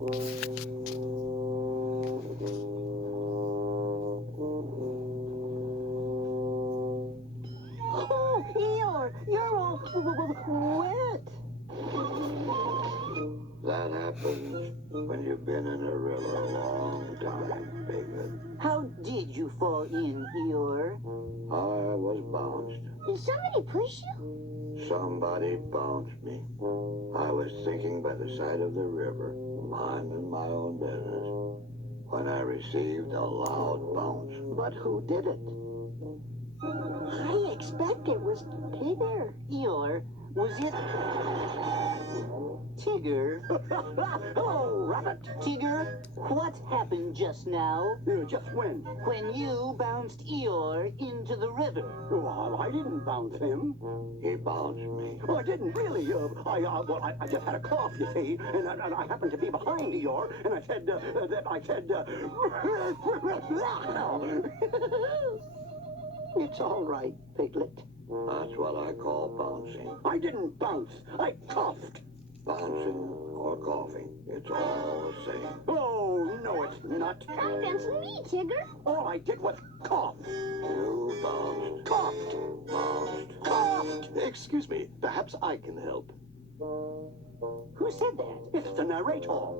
Oh, Eeyore, you're all wet. That happens when you've been in a river a long time, Piglet. How did you fall in, Eeyore? I was bounced. Did somebody push you? Somebody bounced me. I was thinking by the side of the river, minding my own business, when I received a loud bounce. But who did it? I expect it was Tigger. Eeyore, was it Tigger? Hello, Rabbit. Tigger, what happened just now? Just when? When you bounced Eeyore into the river. Well, I didn't bounce him. He bounced me. Oh, I didn't really. I just had a cough, you see, and I happened to be behind Eeyore, and I said, It's all right, Piglet. That's what I call bouncing. I didn't bounce. I coughed. Bouncing or coughing, it's all the same. Oh, no, it's not. Try bouncing me, Tigger. All I did was cough. You bounced. Coughed. Bounced. Coughed. Excuse me, perhaps I can help. Who said that? It's the narrator.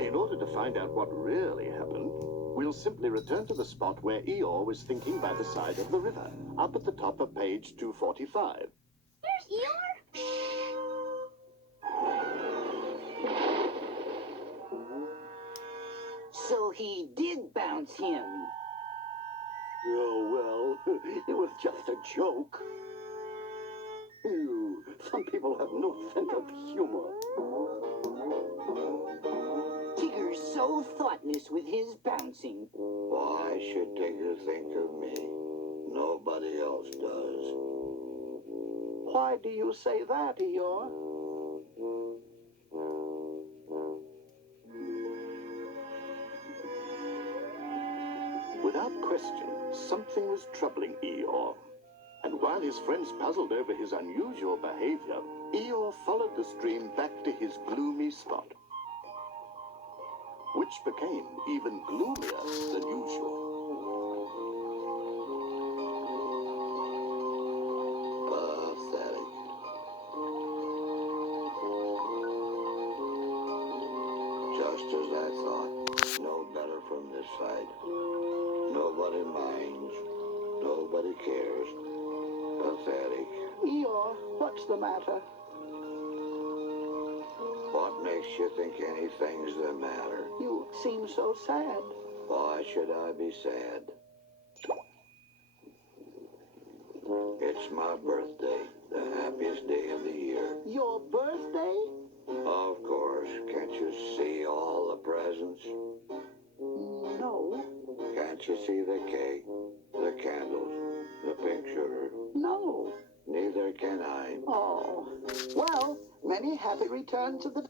In order to find out what really happened, we'll simply return to the spot where Eeyore was thinking by the side of the river, up at the top of page 245. There's Eeyore. So he did bounce him. Oh, well, it was just a joke. Some people have no sense of humor. Tigger's so thoughtless with his bouncing. Why should Tigger think of me? Nobody else does. Why do you say that, Eeyore? Without question, something was troubling Eeyore. And while his friends puzzled over his unusual behavior, Eeyore followed the stream back to his gloomy spot, which became even gloomier than usual. Pathetic. Just as I thought. No better from this side. Nobody minds. Nobody cares. Pathetic. Eeyore, what's the matter? What makes you think anything's the matter? You seem so sad. Why should I be sad? It's my birthday, the happiest day of the year. Your birthday? Of course. Can't you see all the presents? No. Can't you see the cake, the candles, the pink sugar? No. Neither can I. Oh. Well, many happy returns of the